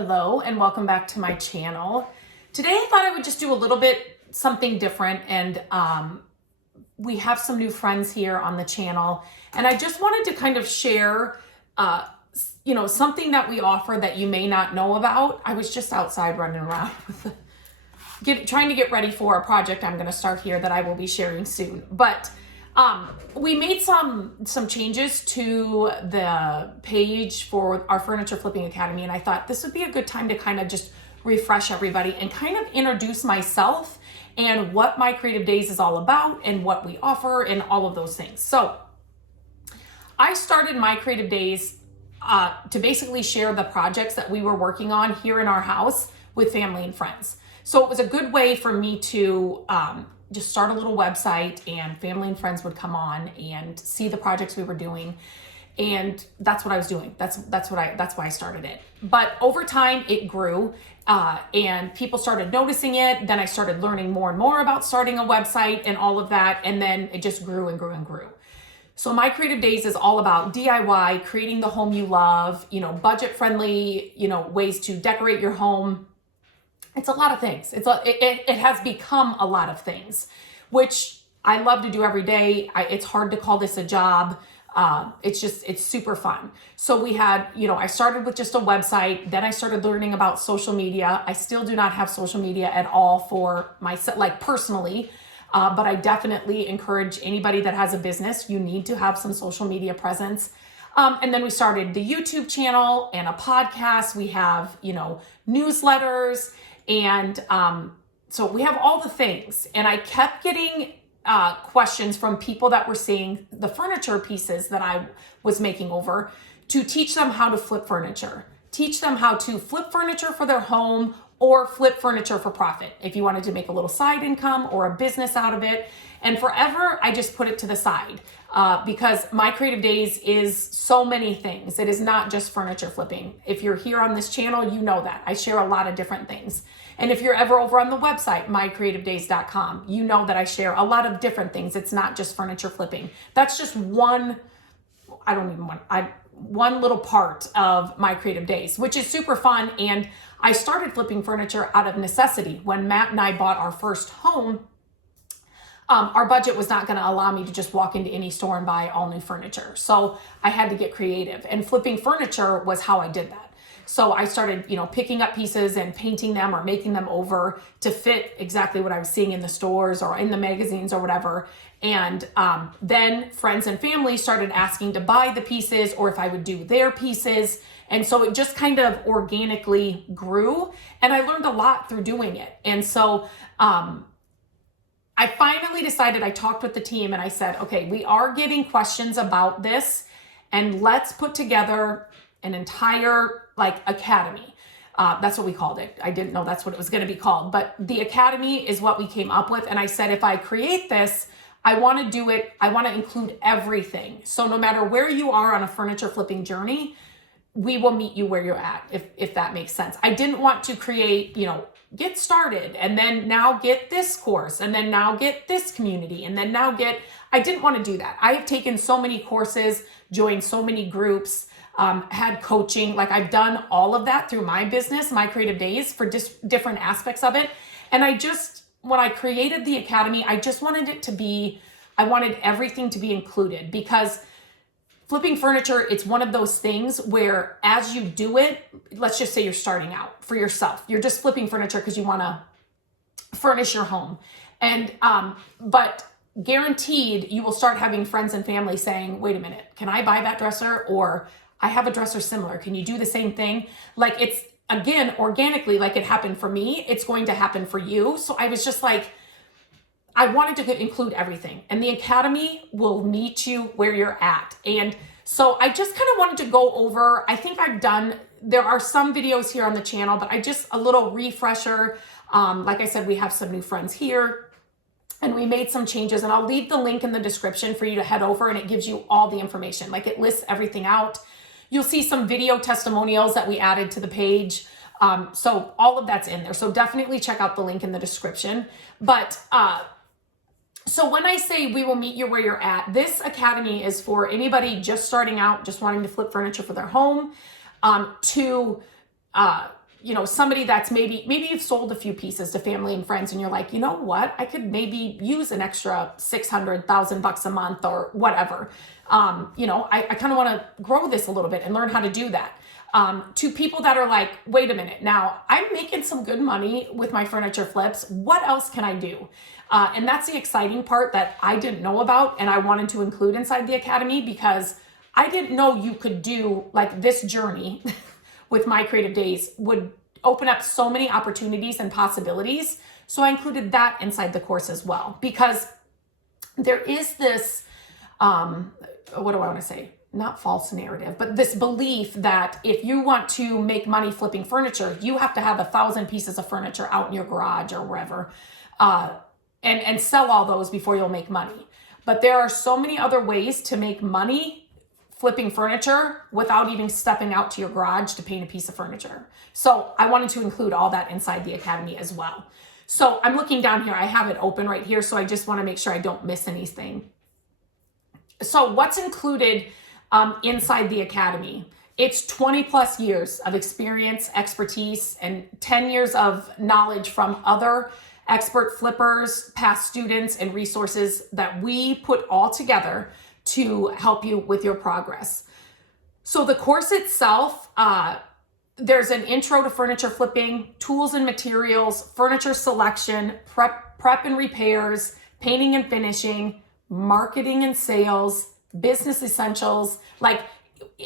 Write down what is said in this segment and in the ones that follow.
Hello and welcome back to my channel. Today I thought I would just do a little bit something different, and we have some new friends here on the channel, and I just wanted to kind of share something that we offer that you may not know about. I was just outside running around trying to get ready for a project I'm going to start here that I will be sharing soon. But we made some changes to the page for our Furniture Flipping Academy, and I thought this would be a good time to kind of just refresh everybody and kind of introduce myself and what My Creative Days is all about and what we offer and all of those things. So I started My Creative Days to basically share the projects that we were working on here in our house with family and friends. So it was a good way for me to just start a little website, and family and friends would come on and see the projects we were doing. And that's what I was doing. That's why I started it. But over time it grew and people started noticing it. Then I started learning more and more about starting a website and all of that. And then it just grew and grew and grew. So My Creative Days is all about DIY, creating the home you love, budget friendly, ways to decorate your home. It's a lot of things. It has become a lot of things, which I love to do every day. It's hard to call this a job. It's super fun. So we had, I started with just a website. Then I started learning about social media. I still do not have social media at all for myself, like personally, but I definitely encourage anybody that has a business, you need to have some social media presence. And then we started the YouTube channel and a podcast. We have, newsletters. And so we have all the things. And I kept getting questions from people that were seeing the furniture pieces that I was making over to teach them how to flip furniture. Teach them how to flip furniture for their home or flip furniture for profit. If you wanted to make a little side income or a business out of it. And forever, I just put it to the side because My Creative Days is so many things. It is not just furniture flipping. If you're here on this channel, you know that. I share a lot of different things. And if you're ever over on the website, mycreativedays.com, you know that I share a lot of different things. It's not just furniture flipping. That's just one little part of My Creative Days, which is super fun. And I started flipping furniture out of necessity. When Matt and I bought our first home, our budget was not going to allow me to just walk into any store and buy all new furniture. So I had to get creative, and flipping furniture was how I did that. So I started, picking up pieces and painting them or making them over to fit exactly what I was seeing in the stores or in the magazines or whatever. And then friends and family started asking to buy the pieces or if I would do their pieces. And so it just kind of organically grew, and I learned a lot through doing it. And so I finally decided, I talked with the team and I said, okay, we are getting questions about this, and let's put together an entire academy. That's what we called it. I didn't know that's what it was going to be called, but the academy is what we came up with. And I said, if I create this, I want to do it. I want to include everything. So no matter where you are on a furniture flipping journey, we will meet you where you're at, if that makes sense. I didn't want to create, get started and then now get this course and then now get this community and then now I didn't want to do that. I have taken so many courses, joined so many groups, had coaching, I've done all of that through my business, My Creative Days, for different aspects of it. And when I created the academy, I just wanted I wanted everything to be included, because flipping furniture, it's one of those things where as you do it, let's just say you're starting out for yourself. You're just flipping furniture because you want to furnish your home. And, but guaranteed you will start having friends and family saying, wait a minute, can I buy that dresser? Or I have a dresser similar. Can you do the same thing? It's, again, organically, it happened for me, it's going to happen for you. So I was just I wanted to include everything, and the academy will meet you where you're at. And so I just kind of wanted to go over, I think there are some videos here on the channel, but a little refresher. Like I said, we have some new friends here and we made some changes, and I'll leave the link in the description for you to head over, and it gives you all the information. It lists everything out. You'll see some video testimonials that we added to the page. So all of that's in there. So definitely check out the link in the description. But so when I say we will meet you where you're at, this academy is for anybody just starting out, just wanting to flip furniture for their home, to somebody that's maybe you've sold a few pieces to family and friends, and you're like, you know what, I could maybe use an extra $600,000 a month or whatever. I kind of want to grow this a little bit and learn how to do that. To people that are like, wait a minute, now I'm making some good money with my furniture flips. What else can I do? And that's the exciting part that I didn't know about, and I wanted to include inside the Academy, because I didn't know you could do like this journey with My Creative Days would open up so many opportunities and possibilities. So I included that inside the course as well, because there is this, what do I want to say? Not false narrative, but this belief that if you want to make money flipping furniture, you have to have 1,000 pieces of furniture out in your garage or wherever, and sell all those before you'll make money. But there are so many other ways to make money flipping furniture without even stepping out to your garage to paint a piece of furniture. So I wanted to include all that inside the Academy as well. So I'm looking down here, I have it open right here, so I just want to make sure I don't miss anything. So what's included inside the Academy? It's 20 plus years of experience, expertise, and 10 years of knowledge from other expert flippers, past students, and resources that we put all together to help you with your progress. So the course itself, there's an intro to furniture flipping, tools and materials, furniture selection, prep and repairs, painting and finishing, marketing and sales, business essentials. Like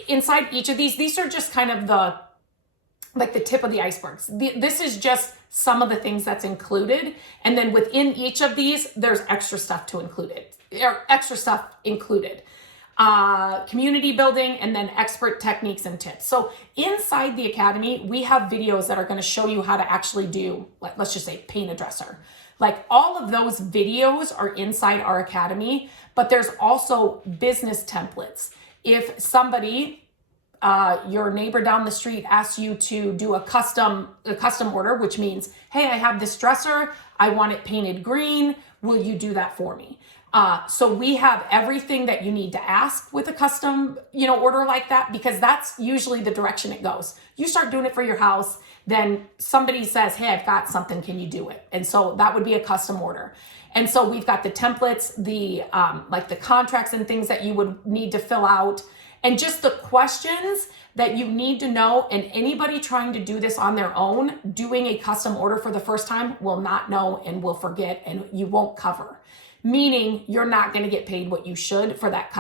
inside each of these are just kind of the tip of the icebergs. This is just some of the things that's included. And then within each of these, there's extra stuff included. Community building, and then expert techniques and tips. So inside the Academy, we have videos that are going to show you how to actually do, like, let's just say paint a dresser. Like all of those videos are inside our Academy, but there's also business templates. If somebody, your neighbor down the street asks you to do a custom order, which means, hey, I have this dresser, I want it painted green, will you do that for me? So we have everything that you need to ask with a custom, order like that, because that's usually the direction it goes. You start doing it for your house, then somebody says, hey, I've got something, can you do it? And so that would be a custom order. And so we've got the templates, the contracts and things that you would need to fill out, and just the questions that you need to know. And anybody trying to do this on their own, doing a custom order for the first time, will not know and will forget, and you won't cover. Meaning you're not going to get paid what you should for that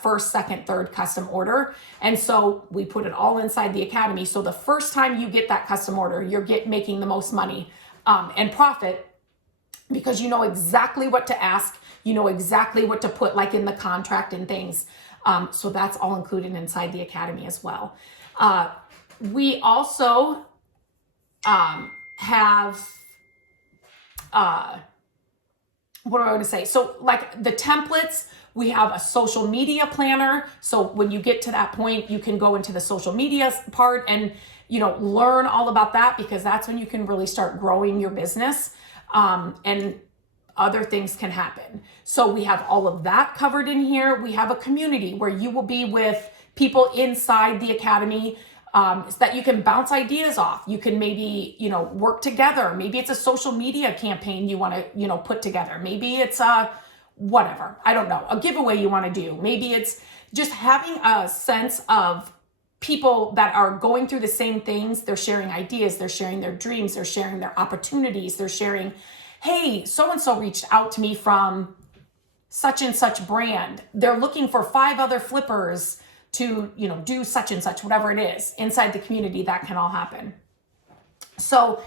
first, second, third custom order. And so we put it all inside the Academy. So the first time you get that custom order, you're making the most money and profit, because you know exactly what to ask. You know exactly what to put like in the contract and things. So that's all included inside the Academy as well. We also have... what do I want to say? So like the templates, we have a social media planner. So when you get to that point, you can go into the social media part and, learn all about that, because that's when you can really start growing your business, and other things can happen. So we have all of that covered in here. We have a community where you will be with people inside the Academy, so that you can bounce ideas off. You can maybe, work together. Maybe it's a social media campaign you want to, put together. Maybe it's whatever, I don't know, a giveaway you want to do. Maybe it's just having a sense of people that are going through the same things. They're sharing ideas, they're sharing their dreams, they're sharing their opportunities, they're sharing, hey, so-and-so reached out to me from such and such brand. They're looking for 5 other flippers to, do such and such, whatever it is inside the community. That can all happen. So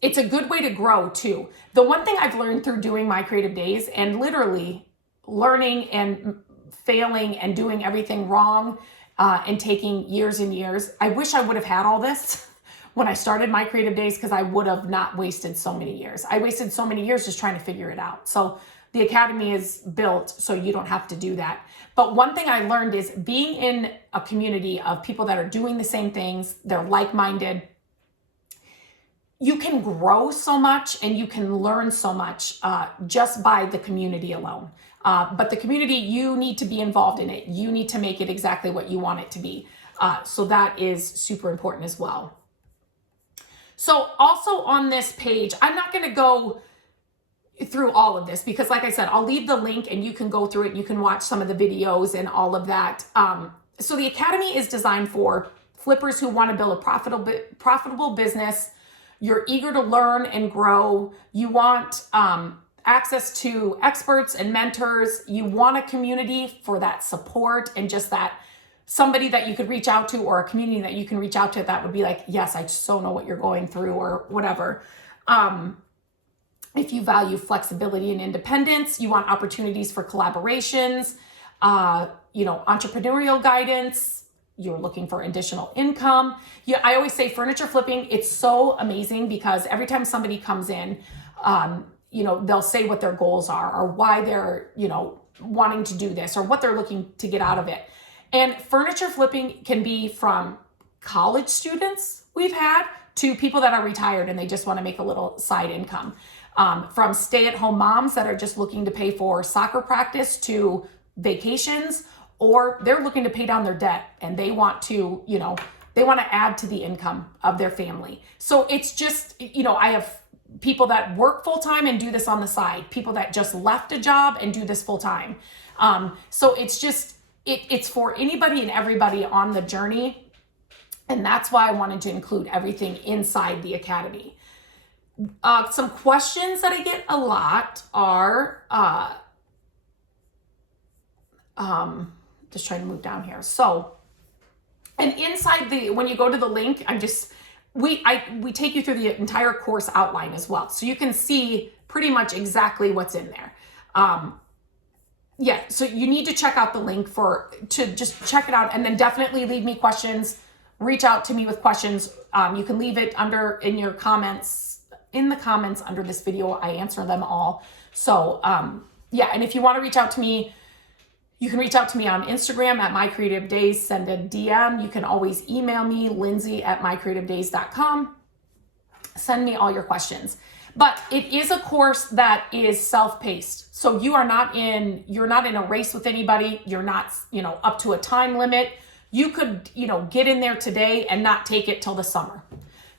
it's a good way to grow too. The one thing I've learned through doing My Creative Days, and literally learning and failing and doing everything wrong, and taking years and years, I wish I would have had all this when I started My Creative Days, because I would have not wasted so many years. I wasted so many years just trying to figure it out. So the Academy is built so you don't have to do that. But one thing I learned is being in a community of people that are doing the same things, they're like-minded, you can grow so much and you can learn so much just by the community alone. But the community, you need to be involved in it. You need to make it exactly what you want it to be. So that is super important as well. So also on this page, I'm not going to go through all of this because like I said, I'll leave the link and you can go through it. You can watch some of the videos and all of that. So the Academy is designed for flippers who want to build a profitable business. You're eager to learn and grow. You want access to experts and mentors. You want a community for that support and just that somebody that you could reach out to, or a community that you can reach out to that would be like, yes, I so know what you're going through, or whatever. If you value flexibility and independence, you want opportunities for collaborations, entrepreneurial guidance, you're looking for additional income. Yeah, I always say furniture flipping, it's so amazing because every time somebody comes in, they'll say what their goals are or why they're, wanting to do this or what they're looking to get out of it. And furniture flipping can be from college students we've had to people that are retired and they just want to make a little side income. From stay-at-home moms that are just looking to pay for soccer practice to vacations, or they're looking to pay down their debt and they want to, they want to add to the income of their family. So it's just, I have people that work full-time and do this on the side, people that just left a job and do this full-time. So it's just, it's for anybody and everybody on the journey. And that's why I wanted to include everything inside the Academy. Some questions that I get a lot are, just trying to move down here. So, and inside when you go to the link, we take you through the entire course outline as well. So you can see pretty much exactly what's in there. So you need to check out the link to just check it out, and then definitely leave me questions, reach out to me with questions. You can leave it in the comments under this video. I answer them all. So, and if you want to reach out to me, you can reach out to me on Instagram at My Creative Days, send a DM. You can always email me, lindsay@mycreativedays.com. Send me all your questions. But it is a course that is self-paced. So you're not in a race with anybody. You're not, up to a time limit. You could, get in there today and not take it till the summer.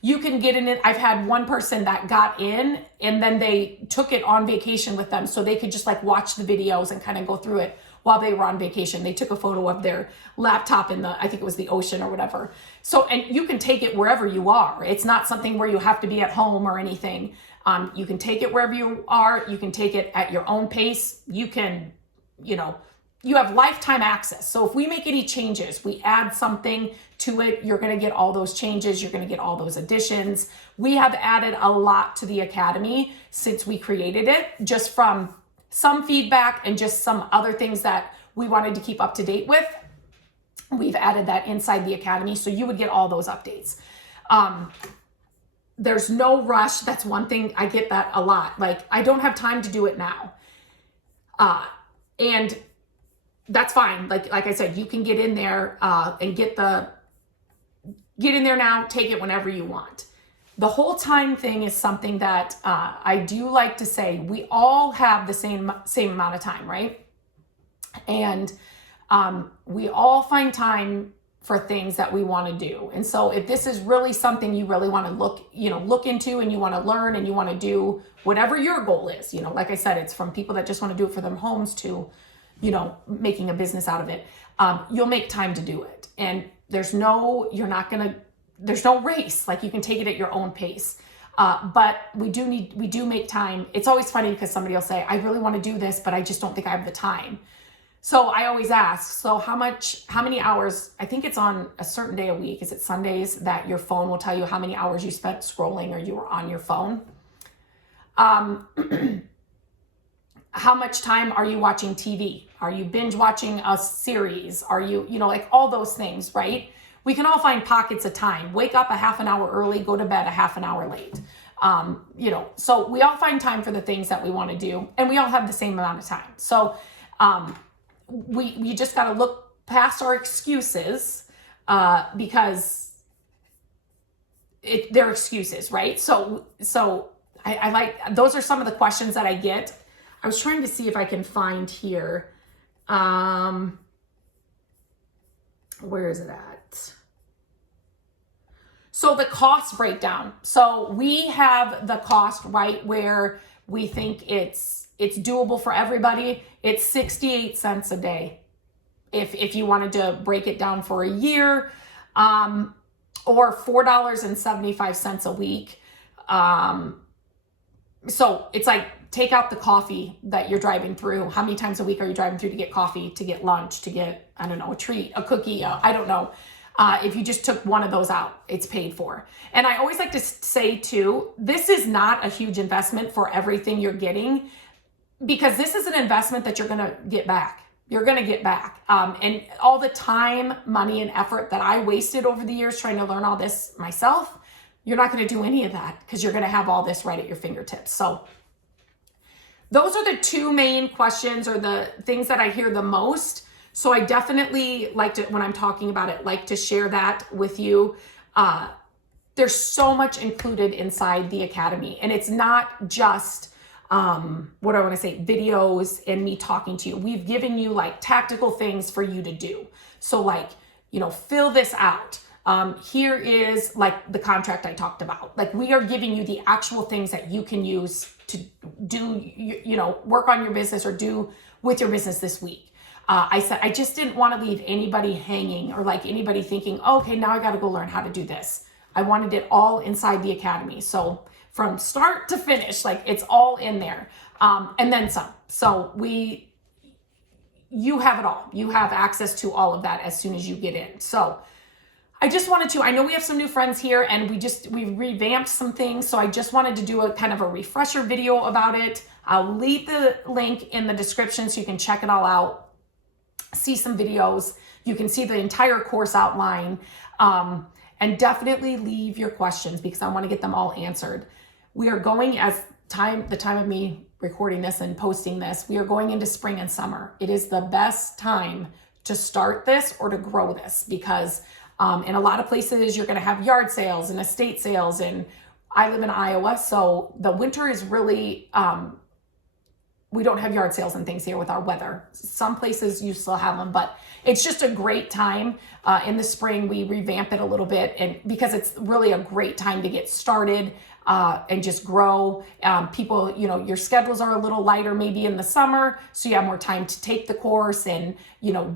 You can get in it. I've had one person that got in and then they took it on vacation with them so they could just watch the videos and kind of go through it while they were on vacation. They took a photo of their laptop in I think it was the ocean or whatever. So, and you can take it wherever you are. It's not something where you have to be at home or anything. You can take it wherever you are. You can take it at your own pace. You can, you have lifetime access. So if we make any changes, we add something to it, you're going to get all those changes. You're going to get all those additions. We have added a lot to the Academy since we created it, just from some feedback and just some other things that we wanted to keep up to date with. We've added that inside the Academy, so you would get all those updates. There's no rush. That's one thing, I get that a lot. I don't have time to do it now. And that's fine. Like I said, you can get in there and get in there now, take it whenever you want. The whole time thing is something that I do like to say. We all have the same amount of time, right? And we all find time for things that we want to do. And so if this is really something you really want to look into, and you want to learn and you want to do whatever your goal is, like I said, it's from people that just want to do it for their homes to, making a business out of it. You'll make time to do it. And there's no race. You can take it at your own pace. But we do make time. It's always funny because somebody will say, I really want to do this, but I just don't think I have the time. So I always ask, so how many hours, I think it's on a certain day a week, is it Sundays, that your phone will tell you how many hours you spent scrolling or you were on your phone? How much time are you watching TV? Are you binge watching a series? Are you, all those things, right? We can all find pockets of time. Wake up a half an hour early, go to bed a half an hour late. So we all find time for the things that we want to do, and we all have the same amount of time. So we just got to look past our excuses because they're excuses, right? So I like, those are some of the questions that I get. I was trying to see if I can find here. Where is it at? So the cost breakdown. So we have the cost right where we think it's doable for everybody. It's 68 cents a day. If you wanted to break it down for a year, or $4.75 a week. So it's like, take out the coffee that you're driving through. How many times a week are you driving through to get coffee, to get lunch, to get, I don't know, a treat, a cookie, I don't know. If you just took one of those out, it's paid for. And I always like to say too, this is not a huge investment for everything you're getting, because this is an investment that you're going to get back. You're going to get back. And all the time, money, and effort that I wasted over the years trying to learn all this myself, you're not going to do any of that, because you're going to have all this right at your fingertips. So those are the two main questions, or the things that I hear the most. So I definitely like to, when I'm talking about it, like to share that with you. There's so much included inside the Academy, and it's not just what I want to say, videos and me talking to you. We've given you like tactical things for you to do. So like, fill this out. Here is like the contract I talked about. Like, we are giving you the actual things that you can use to do, work on your business or do with your business this week. I said, I just didn't want to leave anybody hanging, or like anybody thinking, oh, okay, now I got to go learn how to do this. I wanted it all inside the Academy. So from start to finish, like, it's all in there. And then some. So you have it all. You have access to all of that as soon as you get in. So I just wanted to, I know we have some new friends here, and we revamped some things. So I just wanted to do a kind of a refresher video about it. I'll leave the link in the description so you can check it all out. See some videos. You can see the entire course outline, and definitely leave your questions, because I want to get them all answered. We are going, the time of me recording this and posting this, we are going into spring and summer. It is the best time to start this or to grow this, because in a lot of places you're going to have yard sales and estate sales, and I live in Iowa, so the winter is really, we don't have yard sales and things here with our weather. Some places you still have them, but it's just a great time. In the spring, we revamp it a little bit, and because it's really a great time to get started and just grow. People, your schedules are a little lighter maybe in the summer, so you have more time to take the course and,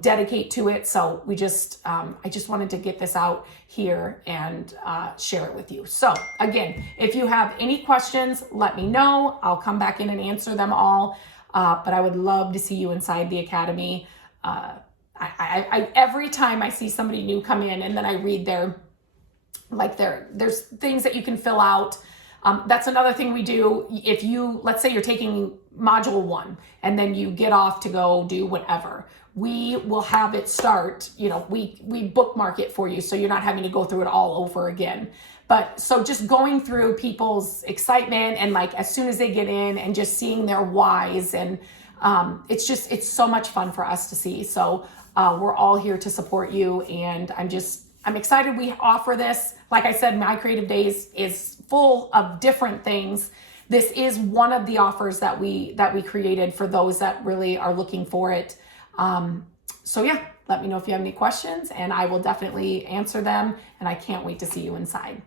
dedicate to it. So we just, I just wanted to get this out here and share it with you. So again, if you have any questions, let me know. I'll come back in and answer them all. But I would love to see you inside the Academy. I every time I see somebody new come in, and then I read there's things that you can fill out. That's another thing we do. If let's say you're taking module 1 and then you get off to go do whatever, we will have it start, we bookmark it for you, so you're not having to go through it all over again. But so just going through people's excitement, and like as soon as they get in, and just seeing their whys, and it's so much fun for us to see. So we're all here to support you, and I'm excited we offer this. Like I said, My Creative Days is full of different things. This is one of the offers that we created for those that really are looking for it. So yeah, let me know if you have any questions, and I will definitely answer them, and I can't wait to see you inside.